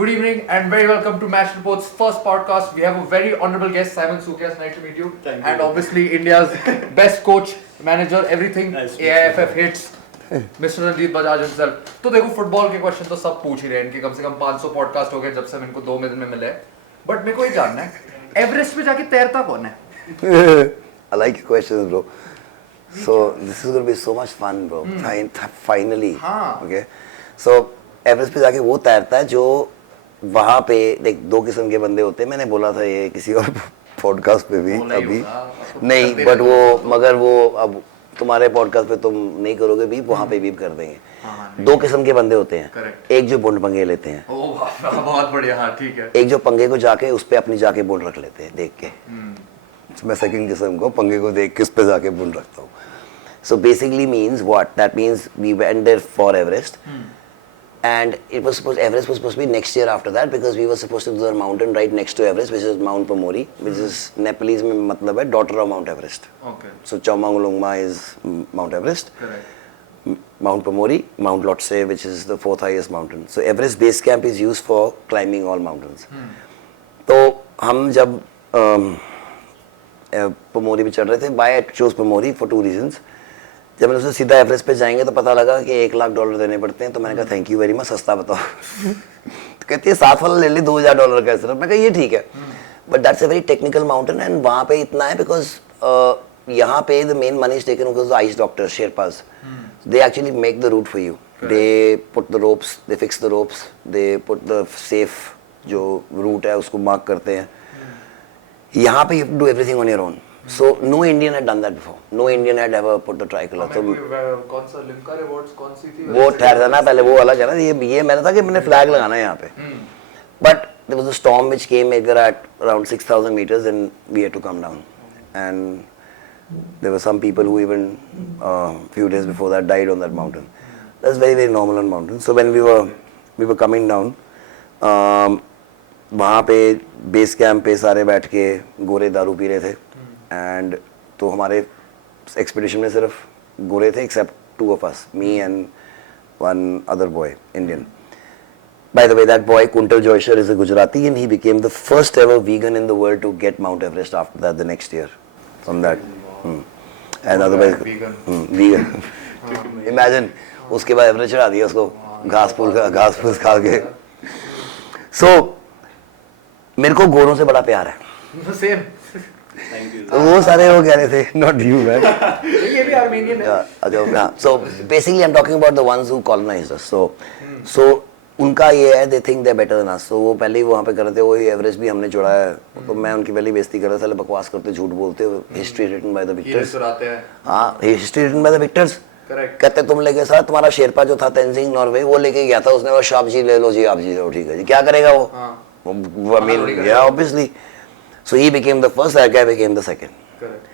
Good evening and very welcome to Match Report's first podcast. We have a very honorable guest, Simon Sukias. Nice to meet you. Thank you. And obviously India's best coach, manager, everything. Nice to AIFF hits. Mr. Ranjit Bajaj himself. तो देखो football के question तो सब पूछ ही रहे हैं इनके कम से कम 500 पॉडकास्ट हो गए जब से हम इनको 2 दिन में मिले बट मेरे को ये जानना है एवरेस्ट पे जाके तैरता कौन है? I like your questions, bro. So this is going to be so much fun, bro. Finally. हाँ. Okay. So एवरेस्ट पे जाके वो तैरता है जो वहाँ पे देख दो किस्म के बंदे होते हैं. मैंने बोला था ये किसी और पॉडकास्ट पे भी अभी नहीं बट वो मगर वो अब तुम्हारे पॉडकास्ट पे तुम नहीं करोगे भी वहाँ पे भी कर देंगे. दो किस्म के बंदे होते हैं. Correct. एक जो बूंद पंगे लेते हैं. बहुत बढ़िया. हाँ ठीक है. एक जो पंगे को जाके उस पे अपनी जाके बूंद रख लेते हैं देख के. मैं सेकंड किस्म को पंगे को देख के उस पे जाके बूंद रखता हूँ. So basically means what? That means we went there for Everest. And Everest was supposed to be next year after that because we were supposed to do the mountain right next to Everest, which is Mount Pamori, which is Nepalese में मतलब है daughter of Mount Everest. Okay. So Chowmangolongma is Mount Everest. Correct. Mount Pamori, Mount Lhotse, which is the 4th highest mountain. So Everest base camp is used for climbing all mountains. तो हम जब पमोरी पे चढ़ रहे थे, why I chose Pamori for 2 reasons. जब मैंने उससे सीधा एवरेस्ट पे जाएंगे तो पता लगा कि $1,00,000 देने पड़ते हैं. तो मैंने कहा थैंक यू वेरी मच, सस्ता बताओ. तो कहती है 7 वाला ले ली $2,000 का. सिर्फ मैं कहा ये ठीक है but that's a very technical mountain and वहाँ पे इतना है बिकॉज यहाँ पे the main money is taken because ice doctors Sherpas they actually make the route for you. They put the ropes, they fix the ropes, they put the safe जो route है उसको mark करते हैं. यहाँ पे you do everything on your own. So no Indian had done that before. No Indian had ever put the tricolor. तो कौन सा लिम्का रिवॉर्ड्स कौन सी थी? वो ठहर ना पहले वो अलग है ना. ये मैंने था कि मैंने फ्लैग लगाना है यहाँ पे. But there was a storm which came at around 6,000 meters and we had to come down. And there were some people who even few days before that died on that mountain. That's very very normal on mountain. So when we were coming down, वहाँ पे base camp पे सारे बैठ के गोरे दारू P रहे थे. And तो हमारे एक्सपीडिशन में सिर्फ गोरे थे accept 2 of us, me and one other boy, Indian. By the way, that boy Kuntal Joyshar is a Gujarati and he became the first ever vegan in the world to get Mount Everest after that the next year from that. And otherwise vegan. Imagine उसके बाद Everest चढ़ा दिया उसको घास फूस खा के. So मेरे को गोरों से बड़ा प्यार है. सेम. तो वो सारे वो कह रहे थे नॉट यू मैन. ये भी आर्मेनियन है. So basically I am talking about the ones who colonised us. So उनका ये है they think they better than us. So वो पहले ही वहाँ पे कर रहे थे. वो एवरेस्ट भी हमने चढ़ा है तो मैं उनकी पहले बेइज्जती कर रहा था. बकवास करते झूठ बोलते. History written by the victors. हाँ history written by the victors. कहते तुम लेके सर तुम्हारा शेरपा जो था तेंजिंग नॉर्वे वो लेके गया था. उसने वो शाप जी ले लो जी आप जी ठीक है जी. क्या करेगा वो? I mean, yeah, obviously. So he became the first, that guy became the second. Correct.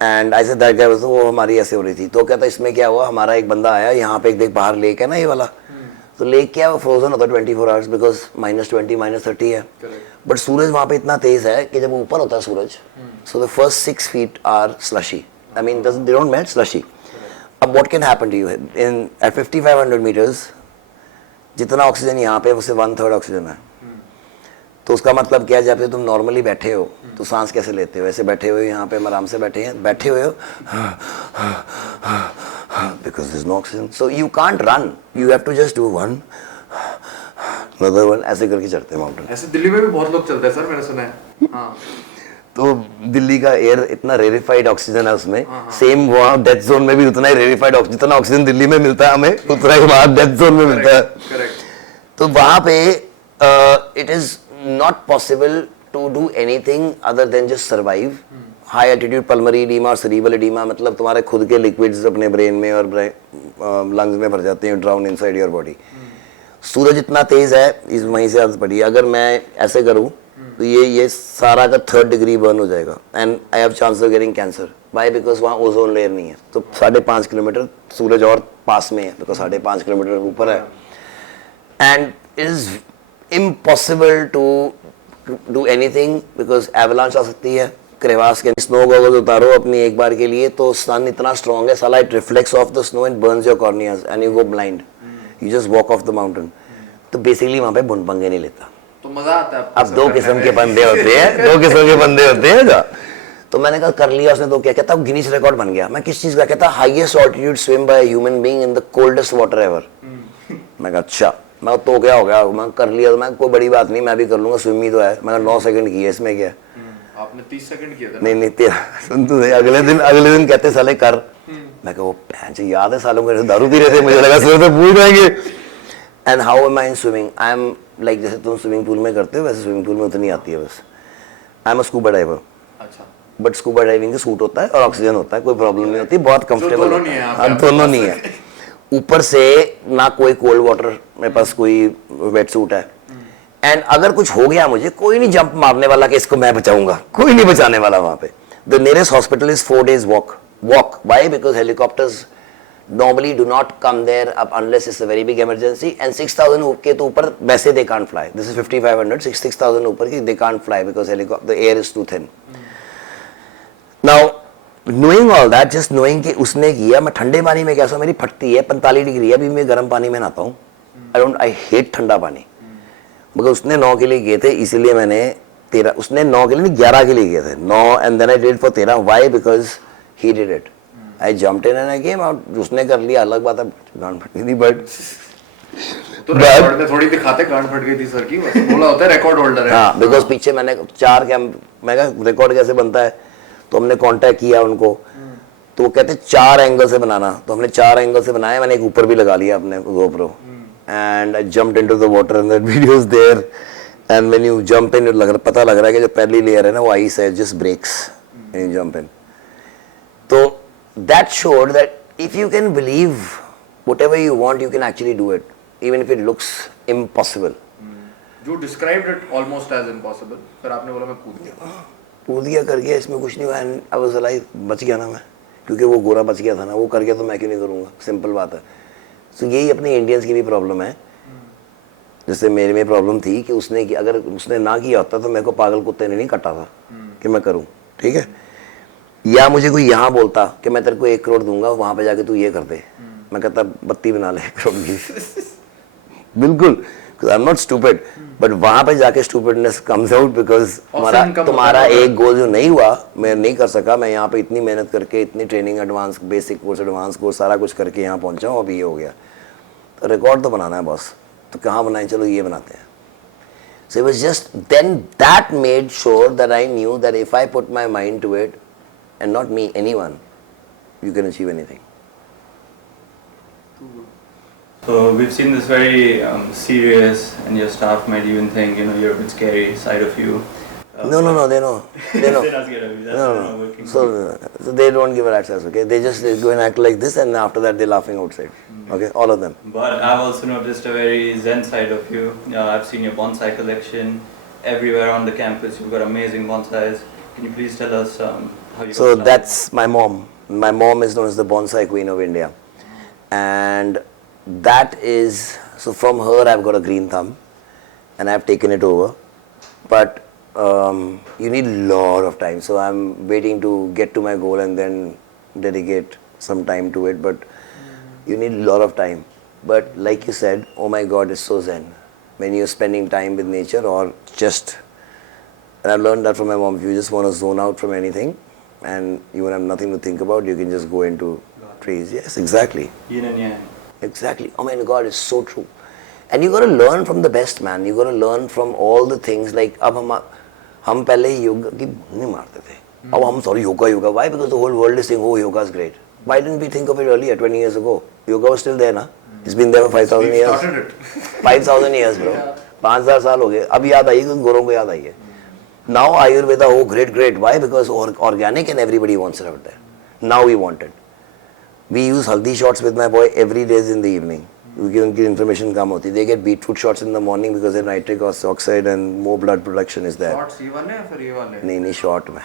And I said that guy was वो हमारी ऐसे हो रही थी. तो कहता इसमें क्या हुआ, हमारा एक बंदा आया यहाँ पे एक देख बाहर लेक है ना ये वाला. तो लेक क्या है वो फ्रोजन होता है 24 hours बिकॉज -20 -30 है. बट सूरज वहाँ पे इतना तेज है कि जब ऊपर होता है सूरज so the first 6 feet are slushy. I mean they don't melt slushy. अब what can happen to you in at 5,500 meters जितना ऑक्सीजन यहाँ पे उससे 1/3 ऑक्सीजन है. तो उसका मतलब क्या है जब तुम नॉर्मली बैठे हो तो सांस कैसे लेते हो? ऐसे बैठे हुए यहाँ पे हम आराम से बैठे हुए हो because there is no oxygen. So you can't run, you have to just do one another one ऐसे करके चढ़ते हैं माउंटेन. ऐसे दिल्ली में भी बहुत लोग चलते हैं सर मैंने सुना है. हाँ. तो दिल्ली का एयर इतना रेरिफाइड ऑक्सीजन है उसमें. सेम वहाँ डेथ जोन में भी उतना ही रेरिफाइड ऑक्सीजन, जितना ऑक्सीजन दिल्ली में मिलता है हमें उतना ही वहाँ डेथ जोन में मिलता है. तो वहाँ पे it is not possible to do anything other than just survive. High altitude pulmonary edema और cerebral edema मतलब तुम्हारे खुद के liquids अपने brain में और lungs में भर जाते हैं. drown inside your body. सूरज इतना तेज है इस वहीं से आदत पड़ी. अगर मैं ऐसे करूँ तो ये सारा का 3rd degree burn हो जाएगा and I have chance of getting cancer. Why? Because वहाँ ओजोन लेयर नहीं है. तो 5.5 किलोमीटर सूरज और पास में है बिकॉज 5.5 किलोमीटर ऊपर है. And is impossible to do anything because avalanche आ सकती है. क्रेवास के स्नो गॉगल्स उतारो अपनी एक बार के लिए तो सन इतना स्ट्रॉन्ग है साला, it reflects off the snow and burns your corneas and you go blind. You just walk off the mountain. तो बेसिकली वहाँ पे बुन पंगे नहीं लेता। तो मजा आता है अब दो किस्म के बंदे होते हैं, दो किस्म के बंदे होते हैं ना। तो मैंने कहा कर लिया उसने, तो क्या कहता गिनीज रिकॉर्ड बन गया। मैं किस चीज का? कहता highest altitude swim by human being in the coldest water ever. मैं कहा अच्छा। मैं तो क्या हो गया, मैं कर लिया तो मैं कोई बड़ी बात नहीं, मैं भी कर लूंगा, स्विम ही तो है। मैंने 9 सेकंड किया, इसमें क्या? आपने 30 सेकंड किया था। नहीं 13। सुन तो अगले दिन कहते साले कर। मैं कहा वो पैंच याद है सालों के दारू पी रहे थे, मुझे लगा सिर्फ भूल जाएंगे। And how am I in swimming? I am like जैसे तुम स्विमिंग पूल में करते हो वैसे स्विमिंग पूल में उतनी आती है बस। I am a scuba diver. अच्छा। बट स्कूबा डाइविंग का सूट होता है और ऑक्सीजन होता है, कोई प्रॉब्लम नहीं होती, बहुत कंफर्टेबल दोनों होता नहीं है है। यहाँ पे अब दोनों नहीं है। ऊपर से ना कोई कोल्ड वाटर, मेरे पास कोई वेट सूट है। एंड अगर कुछ हो गया मुझे, कोई नहीं जंप मारने वाला कि इसको मैं बचाऊंगा, कोई नहीं बचाने वाला वहां पे। The nearest hospital is 4 days walk. Why? Because helicopters normally do not come there up unless it's a very big emergency. And 6,000 के तो ऊपर वैसे they can't fly. This is 5,500, 6,000 ऊपर की they can't fly because the air is too thin. Now, knowing all that, just knowing कि उसने किया, मैं ठंडे पानी में कैसा, मेरी फटती है 45 डिग्री है, अभी मैं गर्म पानी में नहाता हूँ। I hate ठंडा पानी। मगर उसने 9 के लिए गए थे, इसीलिए मैंने 13, उसने 9 के लिए नहीं 11 के लिए गए थे 9, and then I did for 13। Why? Because he did it. I jumped in and I came out. उसने कर लिया अलग बात है, गांड फट गई थी, बट तो रिकॉर्ड में थोड़ी दिखाते गांड फट गई थी सर की, बस बोला होता है रिकॉर्ड होल्डर है। हाँ, बिकॉज पीछे मैंने 4 कैम, मैं कहा रिकॉर्ड कैसे बनता है, तो हमने कांटेक्ट किया उनको, तो वो कहते 4 एंगल से बनाना, तो हमने 4 एंगल से बनाया। मैंने एक ऊपर भी लगा लिया अपने GoPro, and I jumped into the water and that video is there. And when you jump in, पता लग रहा है कि जो पहली लेयर है ना वो आइस है, just breaks when you jump in. तो that showed that if you can believe whatever you want, you can actually do it, even if it looks impossible. You described it almost as impossible. फिर आपने बोला मैं कूद गया कर गया, इसमें कुछ नहीं हुआ, and I was alive, बच गया ना मैं, क्योंकि वो गोरा बच गया था ना, वो कर गया तो मैं क्यों नहीं करूँगा, सिंपल बात है। तो यही अपने इंडियंस की भी प्रॉब्लम है। जैसे मेरे में प्रॉब्लम थी कि उसने अगर उसने ना किया होता तो मेरे को पागल कुत्ते ने नहीं काटा था कि मैं करूं, ठीक है। या मुझे कोई यहाँ बोलता कि मैं तेरे को 1 करोड़ दूंगा, वहां पे जाके तू ये कर दे, मैं कहता बत्ती बना ले 1 करोड़ की। बिल्कुल, I am not stupid, but वहां पे जाके स्टूपिडनेस कम्स आउट बिकॉज तुम्हारा एक गोल जो नहीं हुआ, मैं नहीं कर सका, मैं यहाँ पे इतनी मेहनत करके, इतनी training, advance basic course, advance course, सारा कुछ करके यहाँ पहुंचा हूँ, अभी ये हो गया। तो रिकॉर्ड तो बनाना है बॉस, तो कहाँ बनाए, चलो ये बनाते हैं। So it was just then that made sure that I knew that if I put my mind to it, and not me, anyone, you can achieve anything. So we've seen this very serious, and your staff might even think, you're a bit scary side of you. No, they know. They're not scared of you. That's not working. So they don't give her access, okay? They just go and act like this, and after that they're laughing outside, okay? All of them. But I've also noticed a very zen side of you. I've seen your bonsai collection everywhere on the campus. You've got amazing bonsais. Can you please tell us how you got So started? that's my mom. My mom is known as the bonsai queen of India, and that is, so from her I've got a green thumb, and I've taken it over, but you need a lot of time, so I'm waiting to get to my goal and then dedicate some time to it, but you need a lot of time. But like you said, oh my God, it's so zen when you're spending time with nature, or just, and I've learned that from my mom, if you just want to zone out from anything and you have nothing to think about, you can just go into trees. Yes, exactly. Yin and yang. Exactly. Oh my God, it's so true. And you got to learn from the best, man. You got to learn from all the things. Like अब हम पहले योगा की नहीं मारते थे, अब हम sorry yoga, why? Because the whole world is saying, oh, yoga is great. Why didn't we think of it earlier, 20 years ago? Yoga was still there, na? It's been there for 5,000 years. 5,000 years, bro. 5,000 साल हो गए, अब याद आई, गोरों को याद आई है. Now Ayurveda, oh great. Why? Because organic and everybody wants it out there. Now we want it. We use haldi shots with my boy every day in the evening. उनकी information कम होती है. They get beetroot shots in the morning because their nitric oxide and more blood production is there. Shots ये वाले हैं फिर ये वाले? नहीं शॉट में.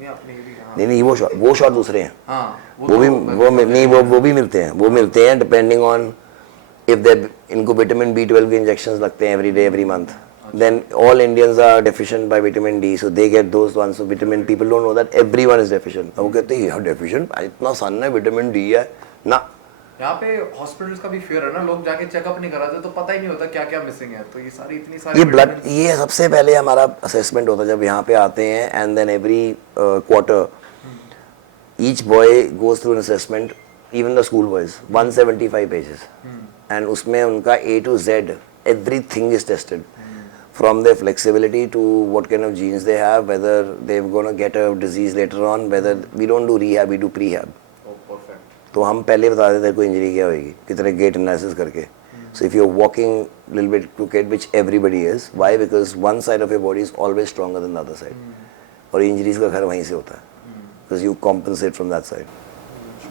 ये अपने भी नहीं वो शॉट दूसरे हैं. हाँ. वो भी मिलते हैं depending on if they इनको vitamin B12 के injections लगते हैं every day every month. Then all Indians are deficient by vitamin D, so they get those ones. So vitamin, people don't know that everyone is deficient. वो कहते हैं यार deficient, इतना सन है, vitamin D है ना. यहाँ पे हॉस्पिटल्स का भी फियर है ना, लोग जाके चेकअप नहीं कराते तो पता ही नहीं होता क्या क्या मिसिंग है, तो ये सारी इतनी सारी ये ब्लड, vitamins- ये सबसे पहले हमारा असेसमेंट होता है जब यहाँ पे आते हैं, and then every quarter each boy goes through an assessment, even the school boys 175 pages, and उसमें उनका A to Z everything is tested, from their flexibility to what kind of genes they have, whether they're going to get a disease later on, whether we don't do rehab, we do prehab. Oh, perfect. तो हम पहले बता देते हैं कोई injury क्या होगी, कितने गेट एनालिसिस करके. So if you're walking a little bit crooked, which everybody is, why? Because one side of your body is always stronger than the other side. और इंजरीज का घर वहीं से होता है, because you compensate from that side.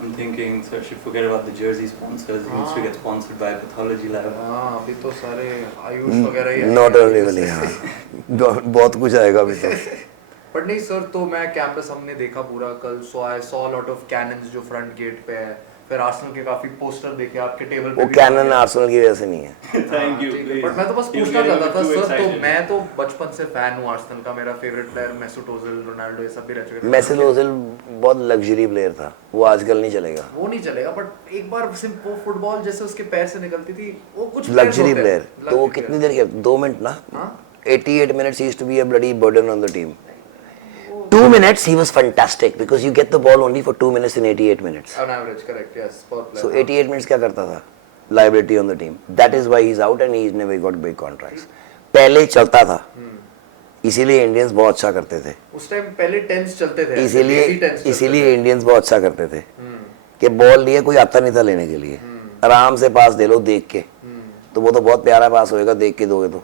I'm thinking, sir, should forget about the jersey sponsors. He used to get sponsored by Pathology Lab. हाँ, अभी तो सारे आयुष वगैरह ही Not only really, हाँ, बहुत कुछ आएगा अभी तो. बट नहीं सर, तो मैं कैंपस हमने देखा पूरा कल, so I saw lot of cannons जो फ्रंट गेट पे है, फिर आर्सेनल के काफी पोस्टर देखे आपके टेबल पे. वो कैनन आर्सेनल की वजह से नहीं है. Thank you. please. बट मैं तो बस You're पूछना getting चाहता था too सर, तो excited. मैं तो बचपन से फैन हूँ आर्सेनल का, मेरा favourite player Mesut Ozil, Ronaldo, ये सब भी रह चुके हैं. मेसिट ओजिल बहुत लग्जरी प्लेयर था, वो आजकल नहीं चलेगा. वो नहीं चलेगा, बट एक बार सिंपल फुटबॉल जैसे उसके पैर से निकलती थी, वो कुछ लग्जरी प्लेयर, तो वो कितनी देर के 2 मिनट ना, 88 minutes he used to be a bloody burden on the team. 2 minutes he was fantastic because you get the ball only for 2 minutes in 88 minutes. On average, correct, yes, पर player. So 88 minutes क्या करता था? Liability on the team. That is why he's out and he's never got big contracts. पहले चलता था, इसीलिए Indians बहुत अच्छा करते थे. उस टाइम पहले टेंस चलते थे, देसी tens चलते इसीलिए इंडियंस बहुत अच्छा करते थे कि बॉल लिए कोई आता नहीं था लेने के लिए, आराम से पास दे लो देख के, तो वो तो बहुत प्यारा पास होएगा देख के दोगे तो.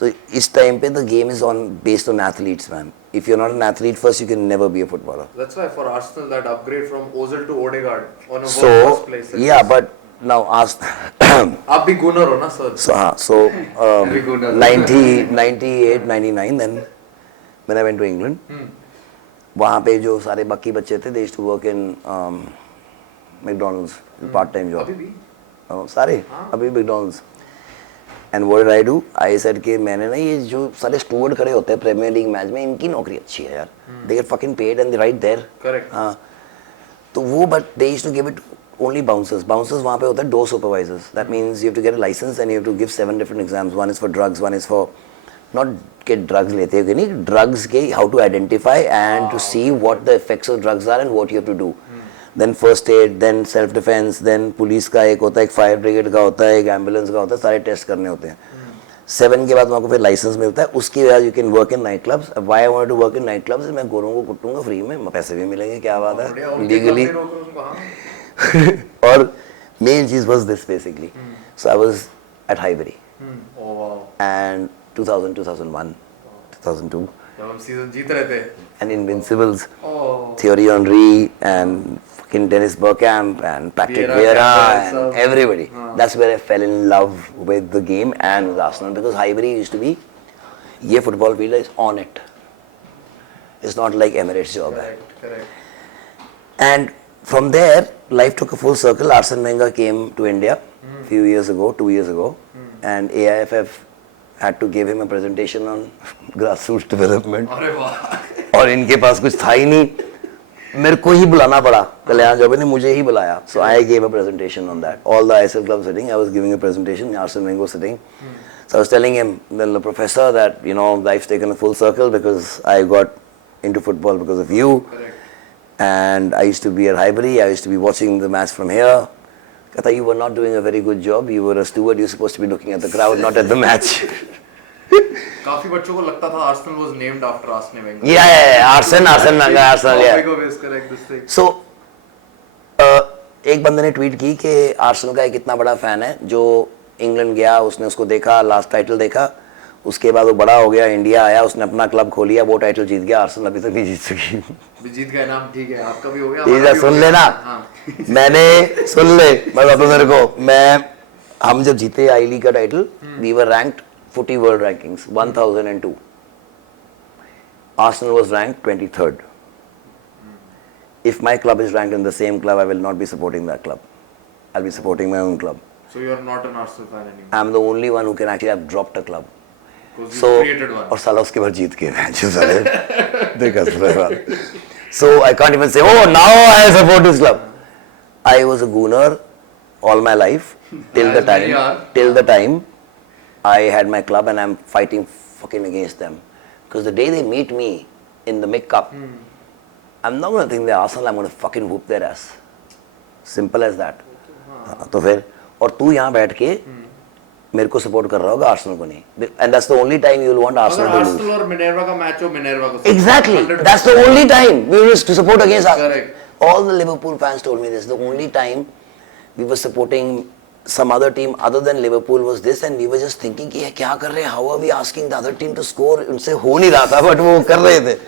So इस टाइम पे the game is on based on athletes, man. If you're not an athlete first, you can never be a footballer. That's why for Arsenal that upgrade from Ozil to Odegaard on a So world-class place. yeah, but now ask. आप भी गुनर हो ना sir? So हाँ, so Very good. 98, 99 then when I went to England, वहाँ पे जो सारे बाकी बच्चे थे, they used to work in McDonald's, part time job. अभी भी? सारे अभी McDonald's. And what did I do? I said कि मैंने ना ये जो सारे स्टूवर्ड खड़े होते हैं प्रीमियर लीग मैच में, इनकी नौकरी अच्छी है यार. They get fucking paid and they right there. Correct. हाँ, तो वो but they used to give it only bouncers. Bouncers वहाँ पे होता है door supervisors. That means you have to get a license and you have to give 7 different exams. One is for drugs, one is for not get drugs लेते हो कि नहीं, drugs के how to identify and to see what the effects of drugs are and what you have to do. Then first aid, then self defense, then police का एक होता है, एक फायर ब्रिगेड का होता है, एक एम्बुलेंस का होता है, सारे टेस्ट करने होते हैं. 7 के बाद आपको फिर लाइसेंस मिलता है, उसके बाद you can work in night clubs. Why I want to work in night clubs, मैं गोरों को कुटूंगा फ्री में, पैसे भी मिलेंगे, क्या बात है, लीगली. और मेन चीज was this basically. So I was at Highbury and 2000, 2001, 2002 जब हम सीजन जीत रहे थे. and Invincibles, Oh. Thierry Henry and fucking Dennis Bergkamp and Patrick Vieira and everybody. That's where I fell in love with the game and with Arsenal, because Highbury used to be, ये football field is on it. It's not like Emirates job है. Correct. And from there, life took a full circle. Arsene Wenger came to India a few years ago, 2 years ago, and AIFF had to give him a presentation on grassroots development. अरे वाह. और इनके पास कुछ था ही नहीं, मेरे को ही बुलाना पड़ा. कल्याण चौबे ने मुझे ही बुलाया. So I gave a presentation on that. All the ISL clubs sitting, I was giving a presentation. Arsene Wenger was sitting. So I was telling him, the professor, that you know life's taken a full circle because I got into football because of you. Correct. And I used to be at Highbury. I used to be watching the match from here. कहता, you were not doing a very good job. You were a steward. You're supposed to be looking at the crowd, not at the match. काफी बच्चों को लगता था Arsenal was named after Arsene Wenger. Yeah, Arsene Wenger, Arsenal, yeah. Topic of his, correct, this thing. So, एक बंदे ने tweet की कि आर्सेनल का एक इतना बड़ा फैन है जो इंग्लैंड गया, उसने उसको देखा, लास्ट टाइटल देखा, उसके बाद वो बड़ा हो गया, इंडिया आया, उसने अपना क्लब खोलिया, वो टाइटल जीत गया, आर्सेनल अभी तक नहीं जीत सकी. भी जीत गए नाम, ठीक है, आपका भी हो गया. ठीक है, सुन लेना. मैंने सुन ले, मैं बताता हूं तेरे को, हम जब जीते आई लीग का title, we were ranked 40 world rankings 1002. Arsenal was ranked 23rd. If my club is ranked in the same club, I will not be supporting that club. I'll be supporting my own club. So you are not an Arsenal fan anymore. I'm the only one who can actually have dropped a club. Because you So, created one. और साला उसके बाद जीत के match साले देखा So I can't even say, oh, now I support this club. I was a gooner all my life till the As many time are. till the time I had my club and I'm fighting fucking against them. Because the day they meet me in the Mick Cup, I'm not gonna think they're Arsenal, I'm gonna fucking whoop their ass. Simple as that. तो फिर और तू यहाँ बैठ के मेरे को support कर रहा होगा आर्सेनल को नहीं, and that's the only time you will want अगर Arsenal to lose. आर्सेनल और मिनेर्वा का मैच हो, मिनेर्वा को Exactly. 100%. That's the only time we used to support against us. Correct. All the Liverpool fans told me this. The only time we were supporting some other team other than Liverpool was this, and we were just thinking कि ये क्या कर रहे हैं? How are we asking the other team to score? उनसे हो नहीं रहा था, but वो कर रहे थे.